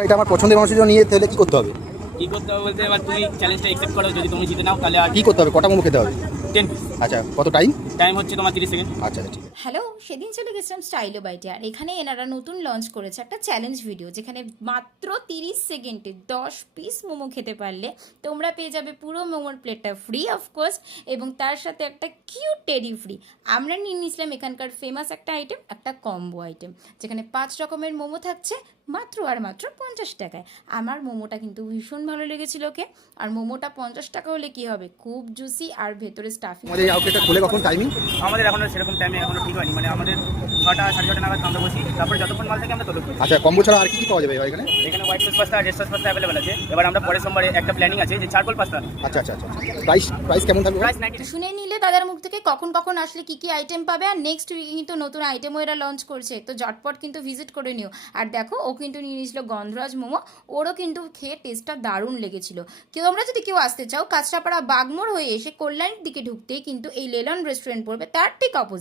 এটা আমার পছন্দের মানুষের জন্য নিয়ে তাহলে কি করতে হবে? কি করতে হবে বলতে, এবার তুমি চ্যালেঞ্জটা অ্যাকসেপ্ট করো, যদি তুমি জিতে নাও তাহলে আর কি করতে হবে? কটা মোমো খেতে হবে? 10 পিস। আচ্ছা, কত টাইম? টাইম হচ্ছে তোমার 30 সেকেন্ড। আচ্ছা আচ্ছা, ঠিক আছে। হ্যালো, সেদিন চলে গেছিলাম স্টাইলো বাইটে। আর এখানে এনারা নতুন লঞ্চ করেছে একটা চ্যালেঞ্জ ভিডিও, যেখানে মাত্র 30 সেকেন্ডে 10 পিস মোমো খেতে পারলে তোমরা পেয়ে যাবে পুরো মোমোর প্লেটটা ফ্রি অফকোর্স, এবং তার সাথে একটা কিউট টেডি ফ্রি। আমরা নিয়ে নিয়েছিলাম এখানকার ফেমাস একটা আইটেম, একটা কম্বো আইটেম, যেখানে 5 রকমের মোমো থাকছে মাত্র আর মাত্র 50 টাকায়। আমার মোমোটা কিন্তু ভীষণ ভালো লেগেছিল ওকে। আর মোমোটা 50 টাকা হলে কি হবে, খুব জুসি আর ভেতরে স্টাফিং। আমাদের এই আউটলেটটা খুলে কখন, টাইমিং? আমাদের এখনো সেরকম টাইমে এখনো ঠিক হয়নি, মানে আমাদের 6টা 6:30 নাগাদ আমরা বসি, তারপরে যতক্ষণ মাল থাকে আমরা ততক্ষণ। আচ্ছা, কম্বো ছাড়া আর কি কি পাওয়া যাবে এখানে? এখানে হোয়াইট সস পাস্তা আর রেড সস পাস্তা অ্যাভেলেবল আছে। এবার আমরা পরের সোমবারে একটা প্ল্যানিং আছে যে চারকোল পাস্তা। আচ্ছা আচ্ছা আচ্ছা, প্রাইস কেমন থাকবে? প্রাইস 90 শুনে নিলে তাদের মুখ থেকে কখন কখন আসলে কি কি আইটেম পাবে। আর নেক্সট উইকে কিন্তু নতুন আইটেমও এরা লঞ্চ করছে, তো ঝটপট কিন্তু ভিজিট করে নিও। আর দেখো, ও কিন্তু নিয়ে নিয়েছিল গন্ধরাজ মোমো, ওরও কিন্তু খেয়ে টেস্টটা দারুণ লেগেছিল। তোমরা যদি কেউ আসতে চাও, কাঁচরাপাড়া বাগমোড় হয়ে এসে কল্যাণীর দিকে ঢুকতেই কিন্তু এই লেলন রেস্টুরেন্ট পড়বে, তার ঠিক অপোজিট।